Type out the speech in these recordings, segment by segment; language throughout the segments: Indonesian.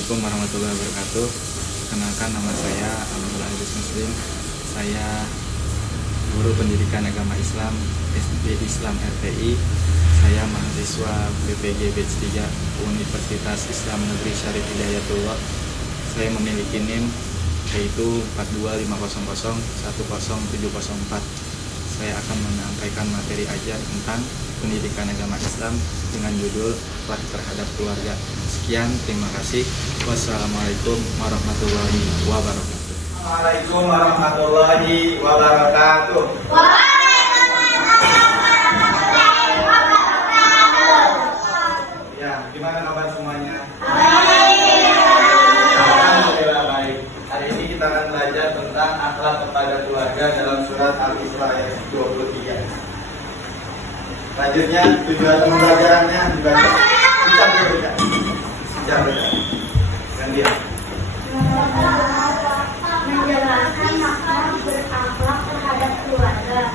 Assalamualaikum warahmatullahi wabarakatuh. Kenalkan, nama saya Abdul Aziz Muslim. Saya guru pendidikan agama Islam SD Islam RTI. Saya mahasiswa BPG Batch 3 Universitas Islam Negeri Syarif Hidayatullah. Saya memiliki NIM yaitu 42500100704. Saya akan menyampaikan materi ajar tentang pendidikan agama Islam dengan judul Akhlak Terhadap Keluarga. Sekian, terima kasih. Wassalamualaikum warahmatullahi wabarakatuh. Waalaikumsalam warahmatullahi wabarakatuh. Ya, gimana kabar semuanya? Alhamdulillah baik. Hari ini kita akan belajar tentang akhlak kepada keluarga dalam surat Al-Isra ayat 23. Selanjutnya tujuan pembelajarannya dibaca. Gantian. Menjelaskan makna berakhlak terhadap keluarga,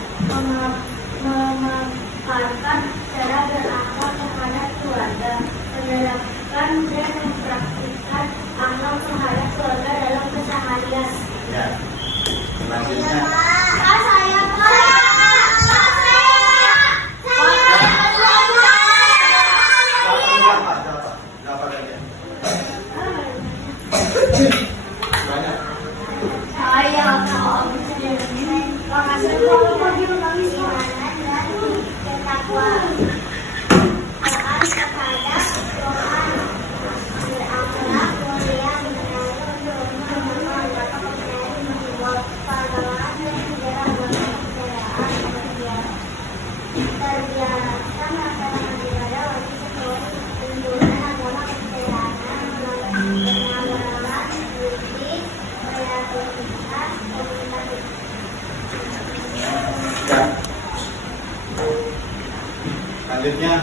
memaparkan cara berakhlak terhadap keluarga, menerapkan dan mempraktikkan akhlak terhadap keluarga dalam keseharian. Ya. Selanjutnya. Selanjutnya.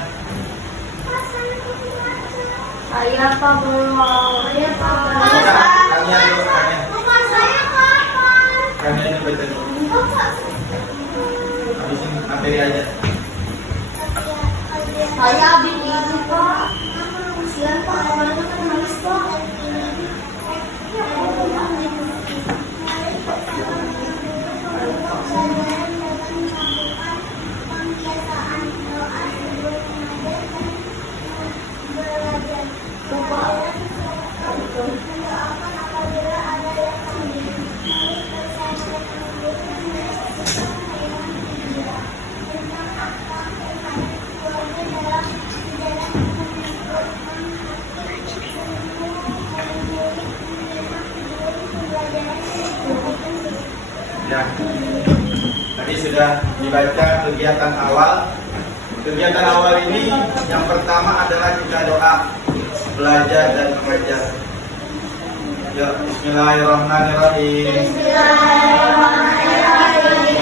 Saya Pak belum. Saya Pak belum. Kalian baca dulu. Habisin materi aja. Saya habis ini Pak. Kasihan Pak, awalnya kan nangis Pak. Ya, tadi sudah dibaca kegiatan awal. Kegiatan awal ini yang pertama adalah kita doa, belajar dan mengajar. Ya, Bismillahirrahmanirrahim. Bismillahirrahmanirrahim.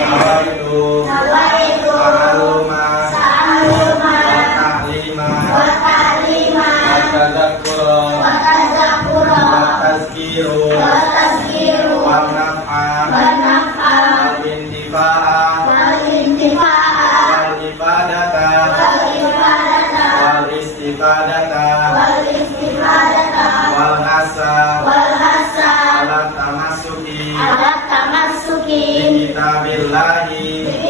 Sa'aluma. Wa ta'lima. Wa tadzakkura. Wa tazkiru. Wa naf'a.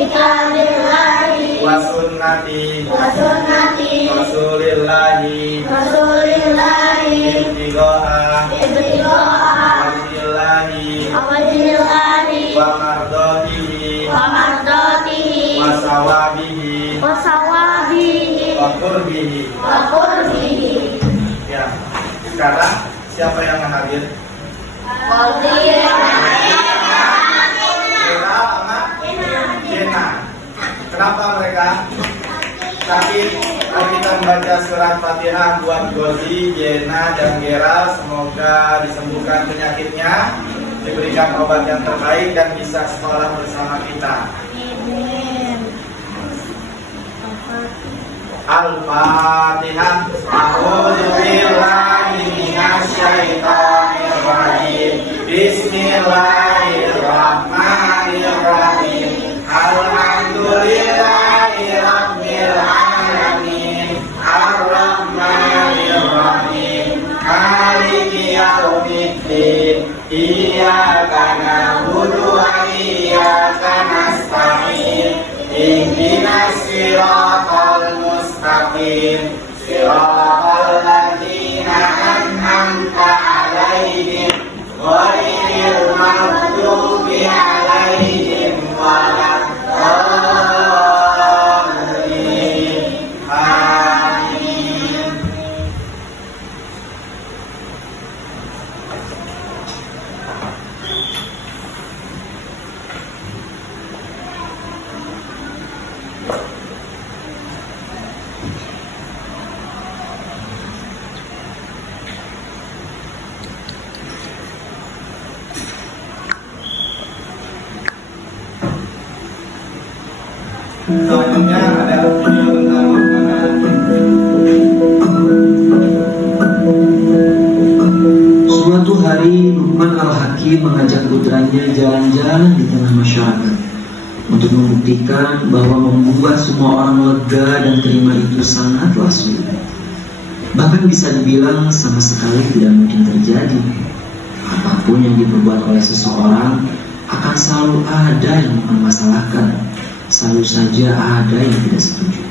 Kitabillahi wa sunnati Rasulillahi ibtigoha wajhillahi wa mardatihi wa sawabihi wa qurbihi. Ya, sekarang siapa yang hadir? Jena. Kenapa mereka sakit? Mari kita membaca surat Fatihah buat Gozi, Jena, dan Gera. Semoga disembuhkan penyakitnya, diberikan obat yang terbaik, dan bisa sekolah bersama kita. Al-Fatihah. A'udzubillahi minasyaitonir rajim. Bismillahirrahmanirrahim. Alhamdulillahi rabbil alamin. Ar-Rahmanir Rahim. Maliki Selanjutnya ada video tentang Suatu hari Luqman Al-Hakim mengajak putranya jalan-jalan di tengah masyarakat untuk membuktikan bahwa membuat semua orang lega dan terima itu sangatlah sulit. Bahkan bisa dibilang sama sekali tidak mungkin terjadi. Apapun yang diperbuat oleh seseorang akan selalu ada yang mempermasalahkan. Selalu saja ada yang tidak setuju.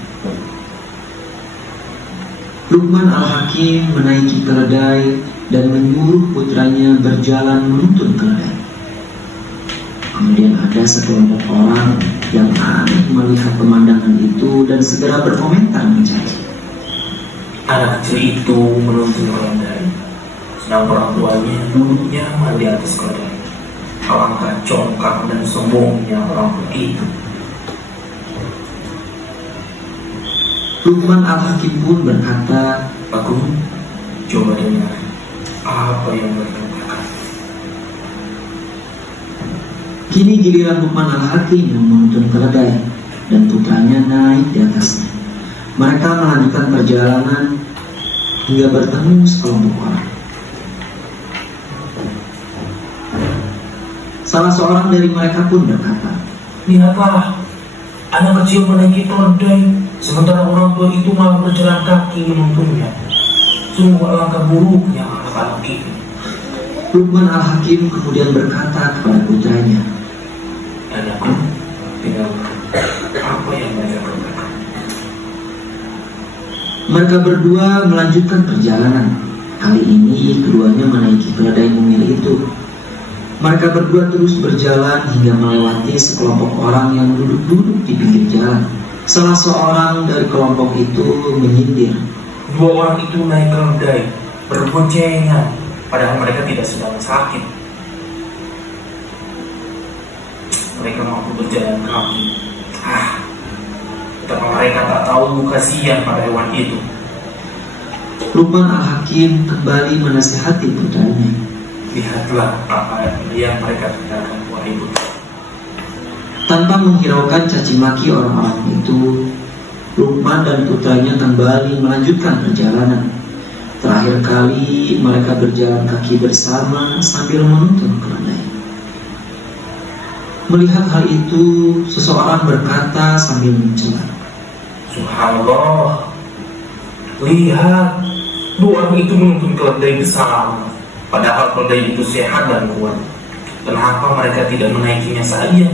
Luqman Al-Hakim menaiki keledai dan menyuruh putranya berjalan menuntun keledai. Kemudian ada sekelompok orang yang aneh melihat pemandangan itu dan segera berkomentar mencaci. Anak kecil itu menuntun keledai, sedang orang tuanya duduk nyaman di atas keledai. Alangkah congkak dan sombongnya orang tua itu. Luqman Al-Hakim pun berkata, Aku coba dengar apa yang mereka katakan. kini giliran Luqman Al-Hakim yang menuntun keledai dan putranya naik di atasnya. Mereka melanjutkan perjalanan hingga bertemu sekelompok orang. Salah seorang dari mereka pun berkata, Lihatlah, anak kecil menaiki keledai, sementara orang tua itu malah berjalan kaki menuntunnya. Sungguh alangkah buruknya anak-anak itu. Luqman Al-Hakim kemudian berkata kepada putranya, Anakku, tinggal apa yang mereka katakan. Mereka berdua melanjutkan perjalanan. Kali ini keduanya menaiki keledai mungil itu. Mereka berdua terus berjalan hingga melewati sekelompok orang yang duduk-duduk di pinggir jalan. Salah seorang dari kelompok itu menyindir, Dua orang itu naik keledai, berboncengan, padahal mereka tidak sedang sakit. Mereka mampu berjalan kaki. Betapa mereka tak tahu kasihan pada hewan itu. Luqman Al-Hakim kembali menasihati putranya. Lihatlah apa yang mereka katakan, wahai ibu. Tanpa menghiraukan caci maki orang-orang itu, Luqman dan putranya kembali melanjutkan perjalanan. Terakhir kali mereka berjalan kaki bersama sambil menuntun keledai. Melihat hal itu, seseorang berkata sambil mencela, Subhanallah, lihat, dua orang itu menuntun keledai bersama, padahal keledai itu sehat dan kuat. Kenapa mereka tidak menaikinya saja?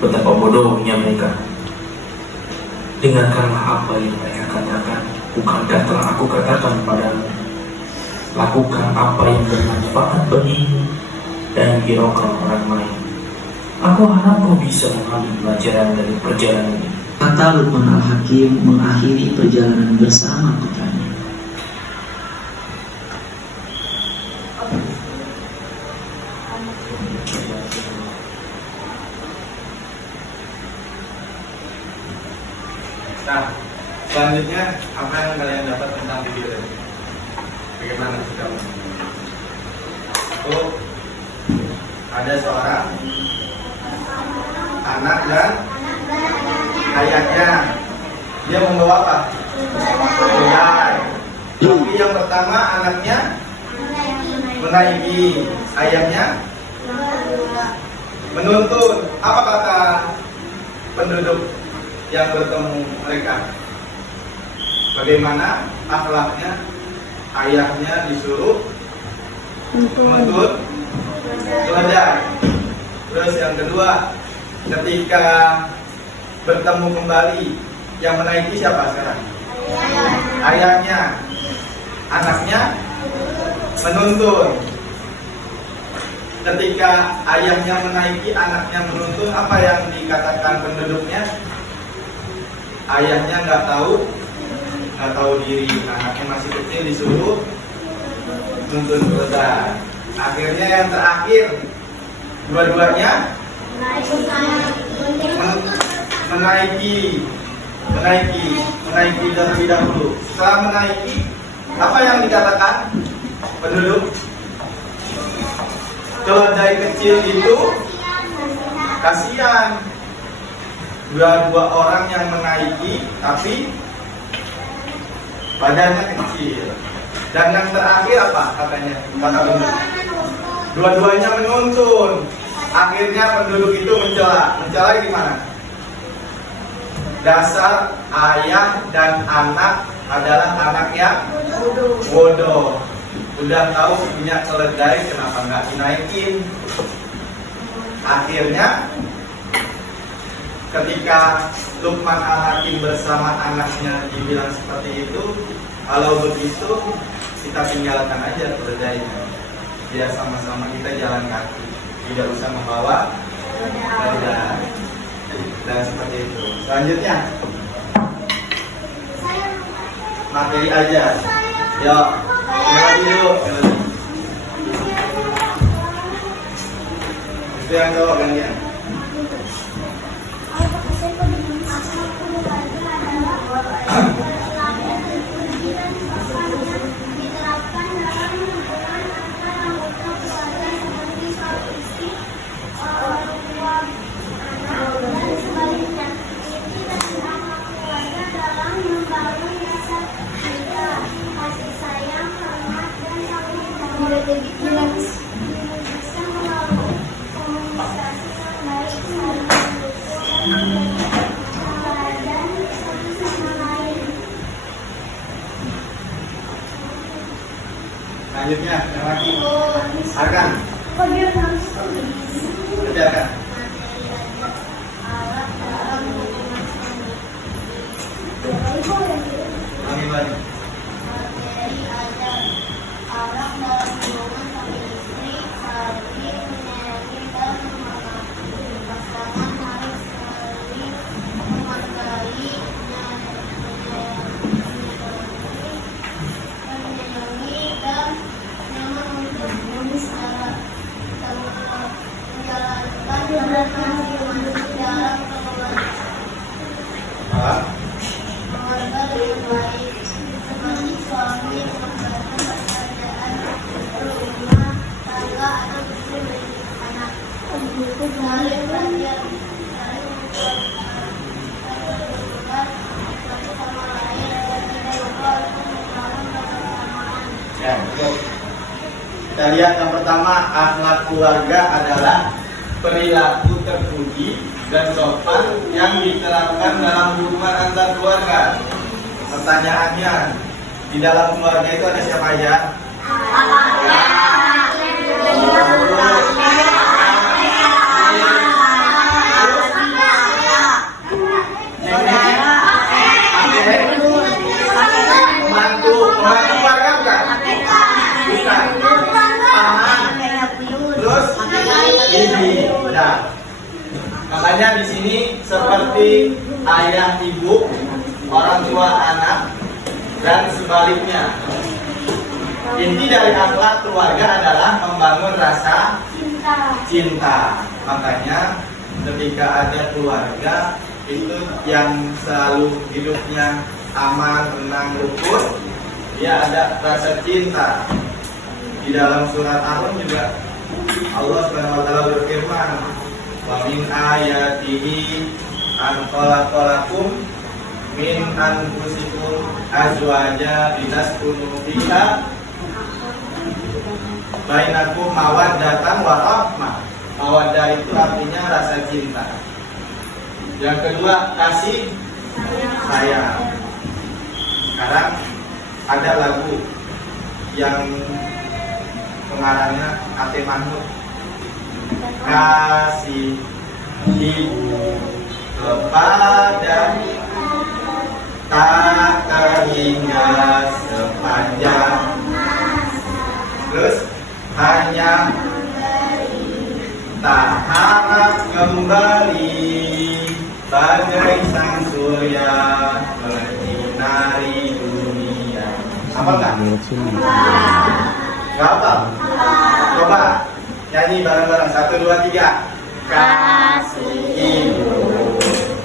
Betapa bodohnya mereka. Dengarkanlah apa yang mereka katakan. Bukankah telah aku katakan padamu, lakukan apa yang bermanfaat bagimu dan hiraukan orang lain. Aku harap kau bisa mengambil pelajaran dari perjalanan ini. kata Luqman Al-Hakim mengakhiri perjalanan bersama putranya. Nah, selanjutnya apa yang kalian dapat tentang video ini? Bagaimana kamu? Oh, ada seorang anak dan ayahnya. Dia membawa apa? Keledai. Tapi yang pertama anaknya menaiki, ayahnya menuntun. Apa kata penduduk yang bertemu mereka? Bagaimana akhlaknya? Ayahnya disuruh menuntut keledai. Terus yang kedua, ketika bertemu kembali, yang menaiki siapa sekarang? Ayahnya. Anaknya menuntun. Ketika ayahnya menaiki, anaknya menuntun, apa yang dikatakan penduduknya? Ayahnya nggak tahu diri, anaknya masih kecil disuruh nuntun keledai. Akhirnya yang terakhir, dua-duanya menaiki terlebih dahulu. Setelah menaiki, apa yang dikatakan penduduk? Keledai kecil itu kasihan. Dua orang yang menaiki, tapi badannya kecil. Dan yang terakhir apa katanya? Kata penduduk. Dua-duanya menuntun. Akhirnya penduduk itu mencela. Mencela gimana? Dasar ayah dan anak adalah anak yang bodoh. Udah tahu punya keledai, kenapa nggak dinaikin? Akhirnya ketika Luqman Al-Hakim bersama anaknya dibilang seperti itu, kalau begitu kita tinggalkan aja keledainya, biar sama-sama kita jalan kaki, tidak usah membawa keledai. Dan seperti itu. Selanjutnya materi aja. Yuk, melodi dulu. Itu yang cowok gantian. Selanjutnya, yang lagi akan kerjakan. Lagi. Ya, kita lihat yang pertama, akhlak keluarga adalah perilaku terpuji dan sopan yang diterapkan dalam hubungan antar keluarga. Pertanyaannya, di dalam keluarga itu ada siapa aja? Makanya di sini seperti ayah ibu, orang tua anak, dan sebaliknya. Inti dari akhlak keluarga adalah membangun rasa cinta. Makanya ketika ada keluarga itu yang selalu hidupnya aman, tenang, rukun, dia ada rasa cinta. Di dalam surat Ar-Rum juga Allah SWT berfirman, wa min ayatihi an khalaqalakum min anfusikum azwaja litaskunu fiha bainakum mawaddatan wa rahmah. Mawaddah itu artinya rasa cinta. Yang kedua, kasih sayang. Sekarang ada lagu yang pengarangnya Ate Mahmud. Kasih ibu kepada tak teringat sepanjang, terus hanya tak harap kembali bagai sang surya menyinari dunia. Apa enggak? Gak apa? Coba nyanyi bareng-bareng. 1, 2, 3. Kasih ibu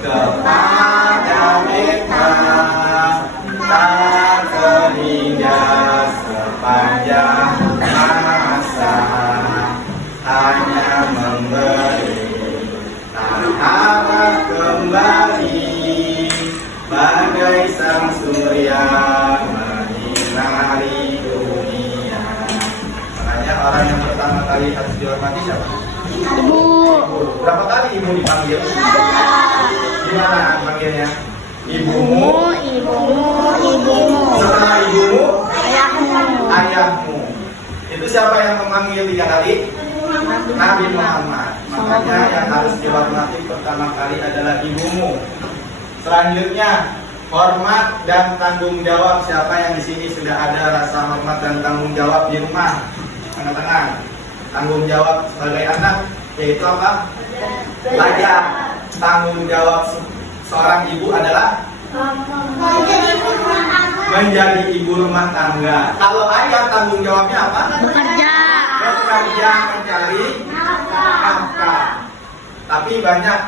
kepada kembali bagai sang surya menyinari dunia. Makanya orang yang pertama kali harus dihormati siapa? Ibu. Berapa kali ibu dipanggil? Gimana panggilnya? Ibumu, ibumu. Setelah ibumu, Ayahmu. ayahmu. Itu siapa yang memanggil 3 kali? Nabi Muhammad. Makanya yang harus dihormati pertama kali adalah ibumu. Selanjutnya, hormat dan tanggung jawab. Siapa yang di sini sudah ada rasa hormat dan tanggung jawab di rumah? Angkat tangan. Tanggung jawab sebagai anak yaitu apa? Belajar. Tanggung jawab seorang ibu adalah menjadi ibu rumah tangga. Kalau ayah tanggung jawabnya apa? Bekerja. Bekerja mencari nafkah. Tapi banyak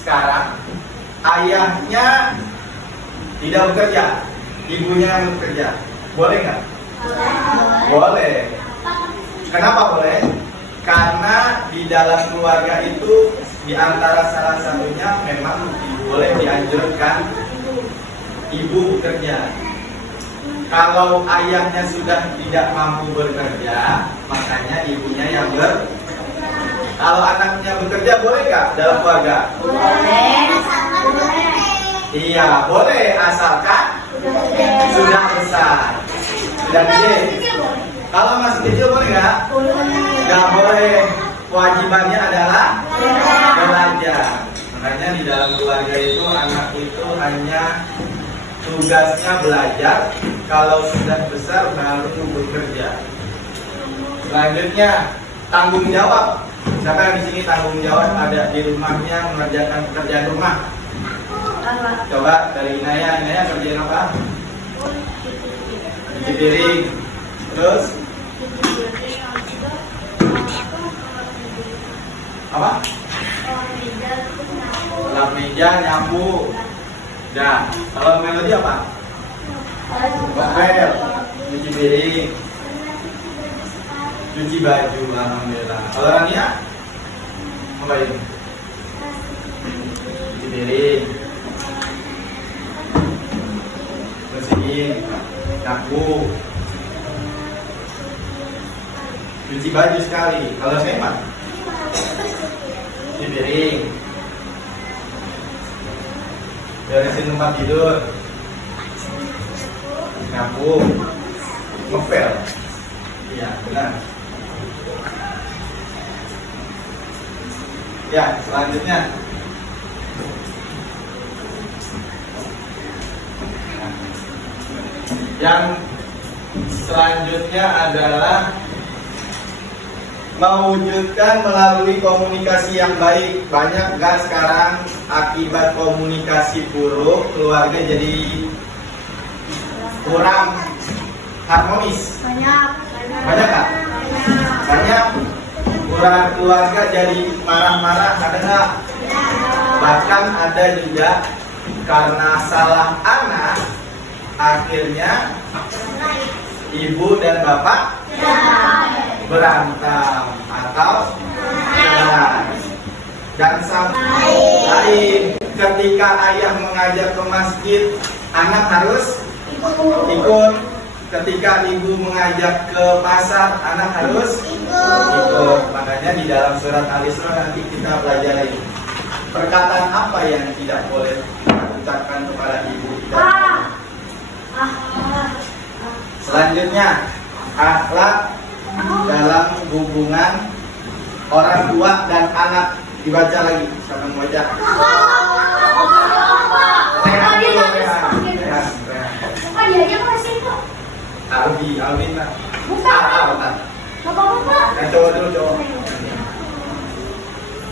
sekarang ayahnya tidak bekerja, ibunya yang bekerja. Boleh nggak? Boleh. Kenapa boleh? Karena di dalam keluarga itu di antara salah satunya memang boleh dianjurkan ibu bekerja. Kalau ayahnya sudah tidak mampu bekerja, makanya ibunya yang Kalau anaknya bekerja boleh nggak dalam keluarga? Boleh. Iya, boleh asalkan sudah besar, sudah gede. Kalau masih kecil boleh nggak? Nggak boleh. Kewajibannya adalah belajar. Makanya di dalam keluarga itu anak itu hanya tugasnya belajar. Kalau sudah besar baru bekerja. Selanjutnya tanggung jawab. Siapa yang di sini tanggung jawab ada di rumahnya mengerjakan pekerjaan rumah? Coba dari Inaya kerjain apa? Cuci piring. Terus apa? Lap meja, nyapu. Dah. Kalau Melody apa? Ngepel, cuci piring, cuci baju, alhamdulillah. Kalau Rania, apa ini? Cuci piring, bersihin, nyapu, cuci baju sekali. Kalau memang cuci piring, beresin tempat tidur, nyapu, ngepel. Iya, benar. Ya, selanjutnya yang selanjutnya adalah mewujudkan melalui komunikasi yang baik. Banyak kan sekarang akibat komunikasi buruk keluarga jadi kurang harmonis. Banyak kan? Banyak kurang keluarga jadi marah-marah, ada nggak? Bahkan ada juga karena salah anak akhirnya ibu dan bapak berantem atau cerai. Dan sampai lain ketika ayah mengajak ke masjid, anak harus ikut. Ketika ibu mengajak ke pasar, anak harus ikut. Makanya di dalam surat Al-Isra nanti kita pelajari perkataan apa yang tidak boleh kita ucapkan kepada ibu. Selanjutnya, akhlak dalam hubungan orang tua dan anak. Dibaca lagi, siapa yang baca? Alvin lah. Bukan. Coba dulu.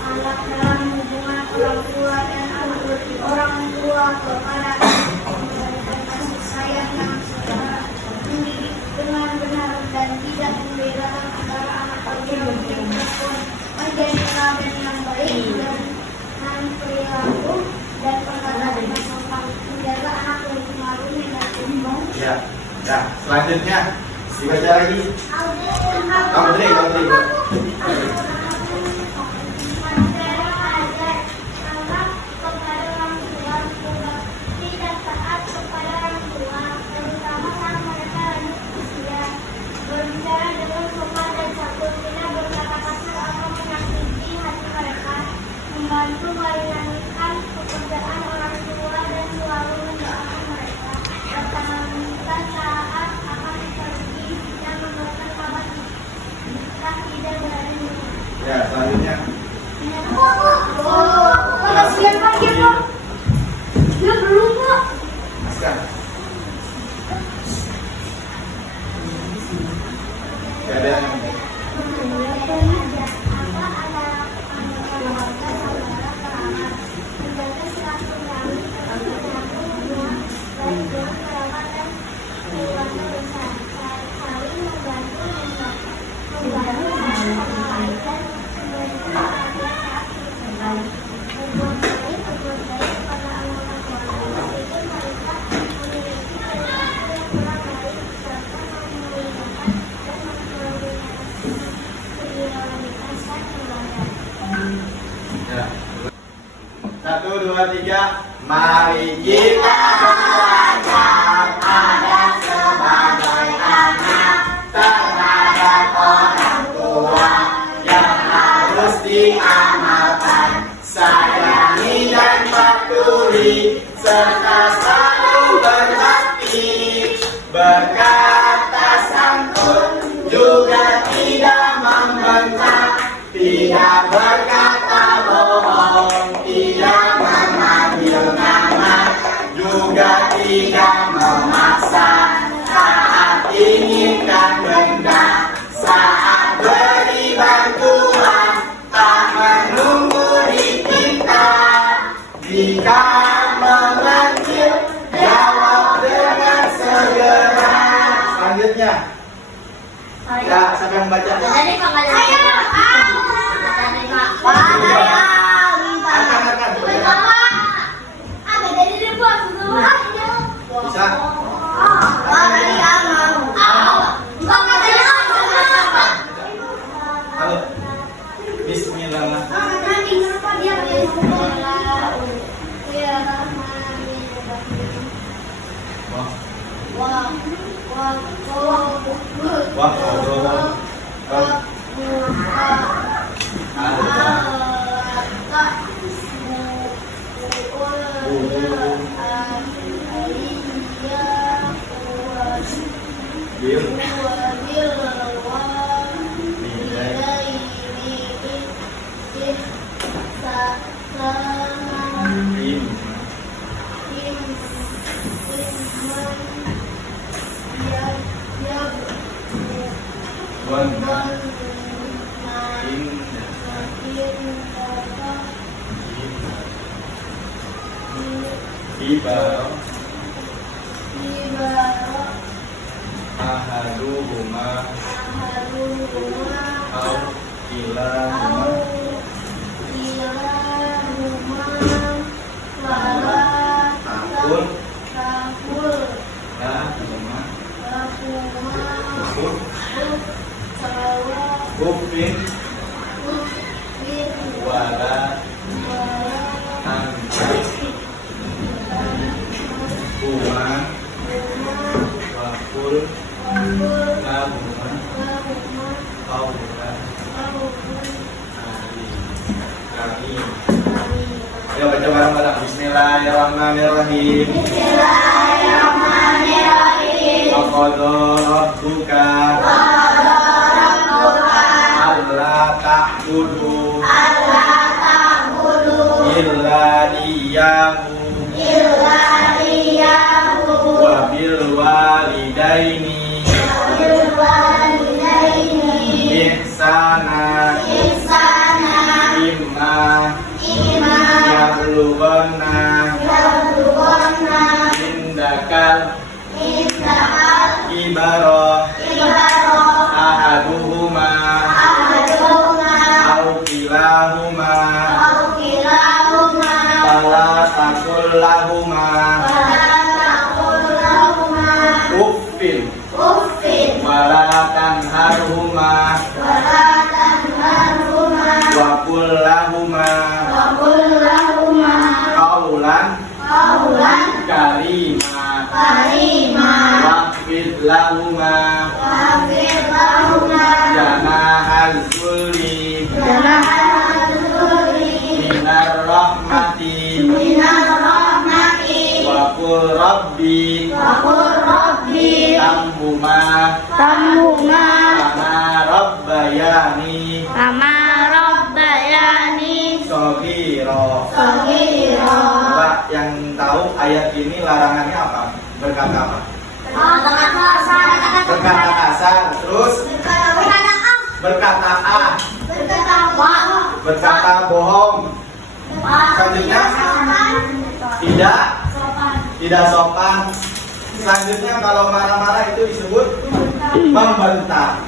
Anak dalam hubungan orang tua dan anak, orang tua kepada memberikan kasih sayang yang secara mendidik dengan benar dan tidak membedakan antara anak laki-laki maupun menjadi teladan yang baik dan perilaku dan perkataan yang sopan, menjaga anak dari pengaruhnya dan kembang. Ya. Nah, selanjutnya dibaca lagi. Audrey. Ya, selanjutnya. Kasihan Pak, ya Pak. Ya belum Pak. Askar. Gak ada yang ya. 1, 2, 3. Mari kita belajar ada sebagai anak terhadap orang tua yang harus diamalkan, sayangi dan patuhi serta selalu berbakti, berkata santun juga tidak membentak, tidak berkata bohong, tidak mengambil nama, juga tidak memaksa saat inginkan benda, saat beri bantuan tak menunggu diminta, jika memanggil jawab dengan segera. Selanjutnya, ya, siapa yang baca? Tadi Pak nggak ada. Tadi Pak. Ada dari depan. Bisa? Halo. Bismillah. Wah, ahaduhuma au kilahuma takul lahuma Buktin wala tanpa kuma wakul lahuma kaulah kami. Ya, baca bareng-bareng. Bismillahirrahmanirrahim. Bismillahirrahmanirrahim. Wa qadha rabbuka alla ta'budu illa iyyahu wa bil walidaini ihsana imma yablughanna indakal kibara ahaduhuma au kilahuma fala taqul lahuma uffin wala tanharhuma wa qul lahuma qawlan karima waqfid lahuma janahal zulli minar rahmati wa qul rabbi tamhuma kama rabbayani Sogiro. Coba yang tahu ayat ini larangannya apa? Berkata apa? Berkata kasar. Terus berkata berkata bohong. Selanjutnya tidak sopan. Selanjutnya kalau marah-marah itu disebut membentak.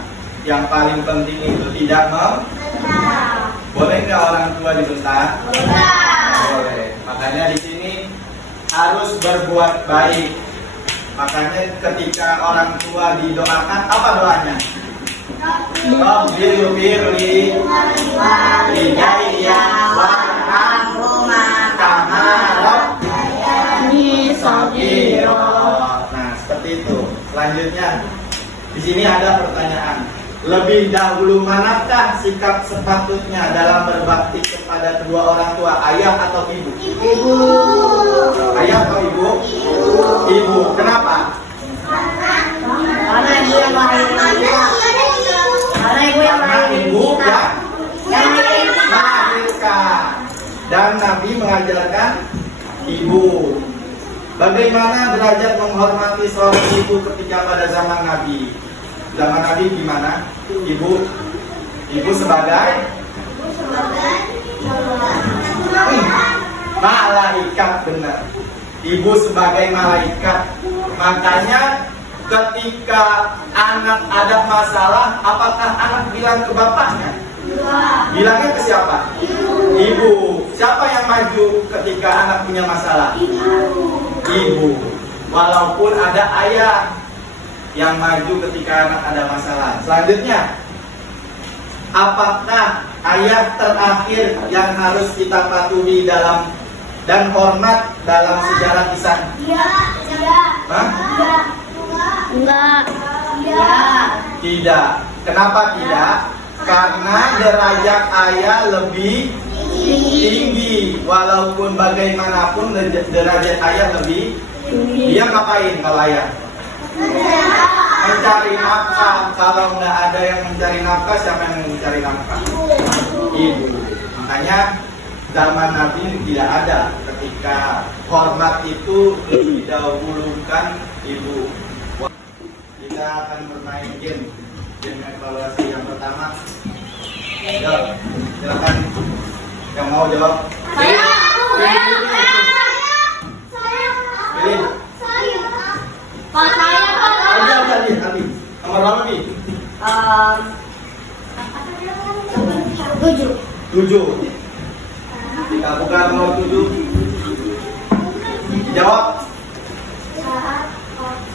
Yang paling penting itu tidak membentak. Boleh nggak orang tua dibentak? Boleh. Makanya di sini harus berbuat baik. Makanya ketika orang tua didoakan, apa doanya? Rabbighfirli walidayya warhamhuma kama rabbayani shaghira. Nah, seperti itu. Selanjutnya di sini ada pertanyaan. Lebih dahulu manakah sikap sepatutnya dalam berbakti kepada kedua orang tua, ayah atau ibu? Ibu. Ayah atau ibu? Ibu. Kenapa? Karena ibu yang melahirkan. Karena ibu yang melahirkan. Dan Nabi mengajarkan ibu. Bagaimana derajat menghormati seorang ibu ketika pada zaman Nabi? Zaman Nabi gimana? Ibu sebagai malaikat, benar. Ibu sebagai malaikat. Makanya ketika anak ada masalah, apakah anak bilang ke bapaknya? Bilangnya ke siapa? Ibu. Siapa yang maju ketika anak punya masalah? Ibu. Walaupun ada ayah yang maju ketika anak ada masalah. Selanjutnya, apakah ayat terakhir yang harus kita patuhi dalam dan hormat dalam sejarah kisah? Tidak. Kenapa tidak? Karena derajat ayah lebih tinggi. Walaupun bagaimanapun derajat ayah lebih tinggi. Dia ngapain kalau ayah? Mencari nafkah. Kalau nggak ada yang mencari nafkah, siapa yang mencari nafkah? Ibu. Makanya zaman Nabi tidak ada ketika hormat itu didahulukan ibu. Kita akan bermain game evaluasi yang pertama. Jawab. Silakan yang mau jawab. Tadi. Nomor berapa nih? 7. Kita buka nomor 7. Jawab.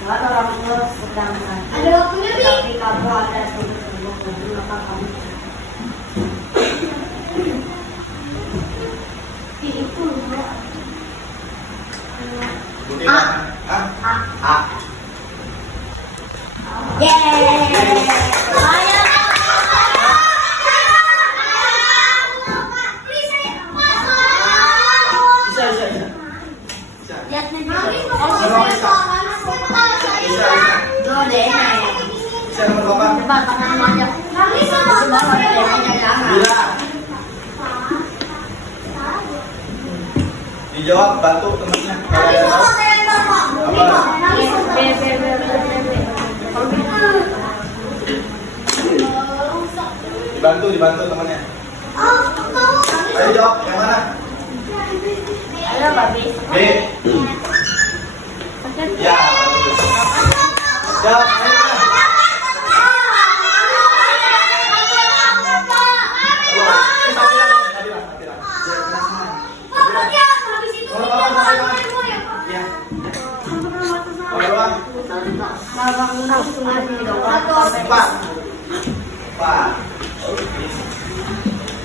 Saat orang tua sedang sakit, tapi kamu ada sebelum maka kamu itu A. Bisa nomor berapa? Dijawab, bantu temennya. Dibantu temannya. Ayo jawab, yang mana? Ayo, Babi. B. Ya. Jawab. Pak.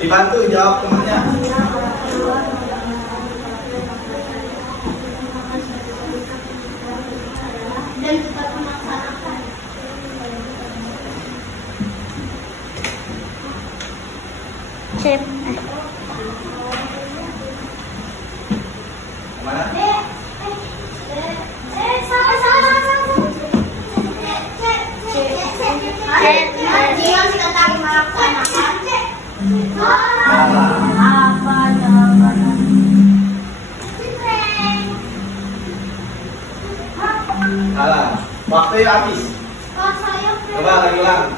Dibantu jawab temannya. Dan kita melaksanakan. Sip. Mana? Apa jawabannya? Waktu habis. Coba lagi ulang.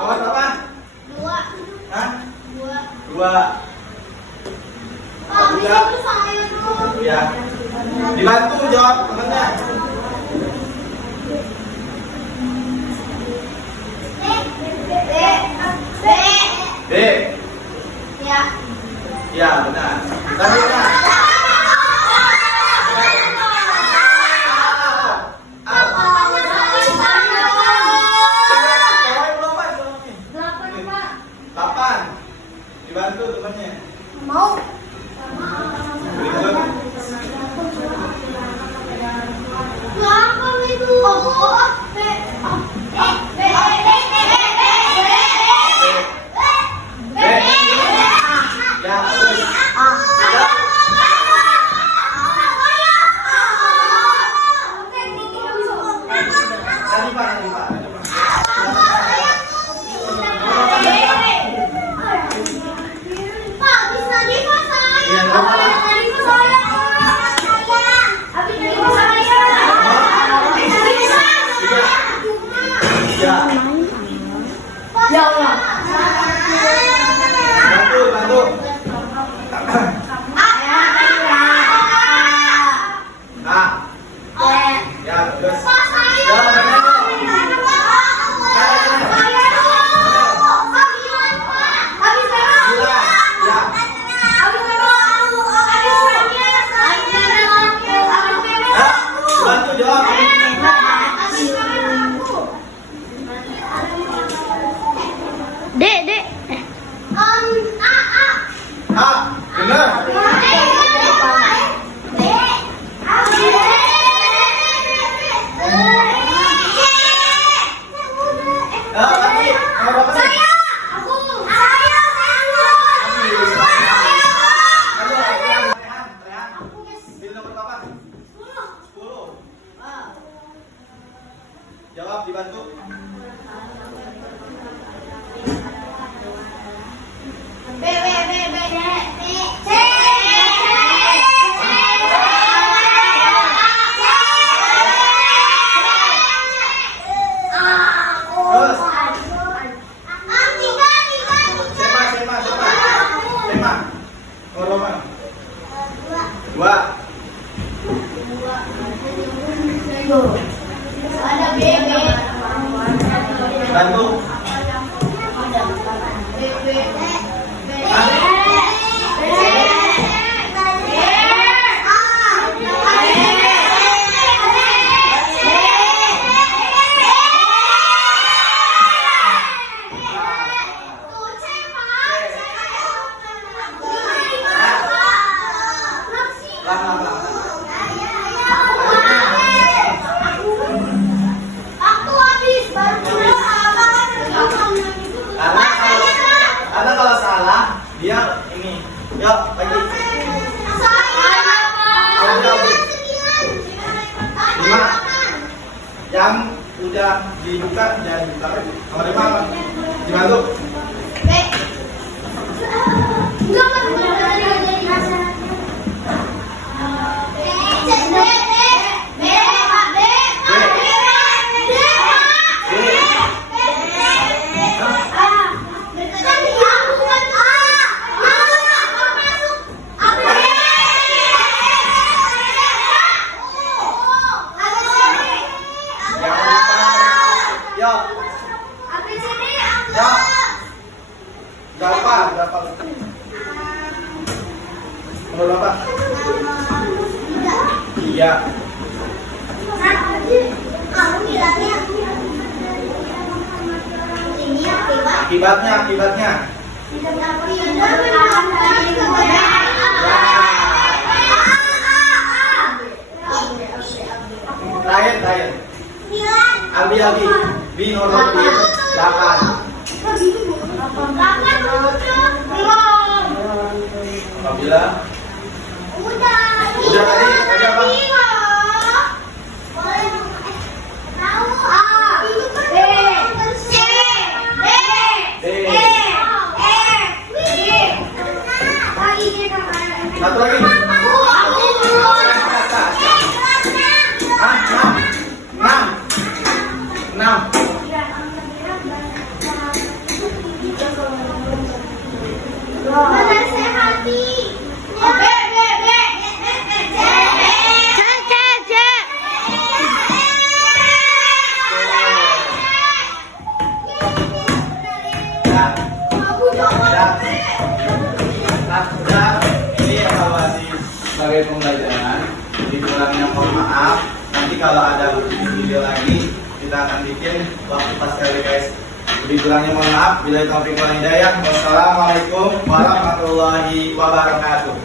Awas apa? Hah? Dua. Ya. Dibantu jawab temennya. B. Ya, benar. Selanjutnya. Dibantu temannya. Mau. Ya Allah. Bantu. Ya, terus. Bantu jawab. Dek. Benar. Lagi. Nomor berapa nih? Pilih nomor berapa? 10. Jawab, dibantu. Tema. Nomor berapa? 2. Bantu. Karena kalau salah dia ini. Yuk, lagi. 5. Yang udah dibuka jangan dibuka lagi. Nomor 5 apa? Dibantu. Berapa? Nomor berapa? Iya. Akibatnya. Terakhir. Albi. Binono 8. Apabila udah tadi apa? materi pembelajaran. Dikurangnya mohon maaf. Nanti kalau ada video lagi kita akan bikin waktu pasca guys. Dikurangnya mohon maaf. Bila taufiq wal hidayah. Wassalamualaikum warahmatullahi wabarakatuh.